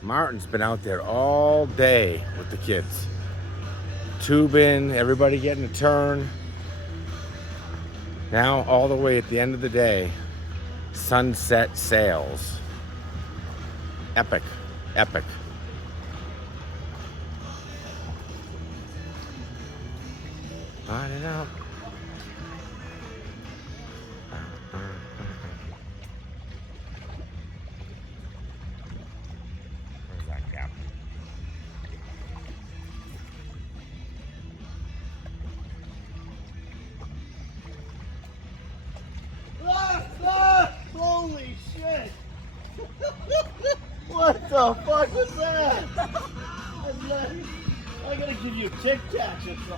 Martin's been out there all day with the kids. Tubing, everybody getting a turn. Now, all the way at the end of the day, sunset sails. Epic, epic. On and out. Where's that cap? Holy shit! What the fuck was that? I gotta give you a Tic Tac or something.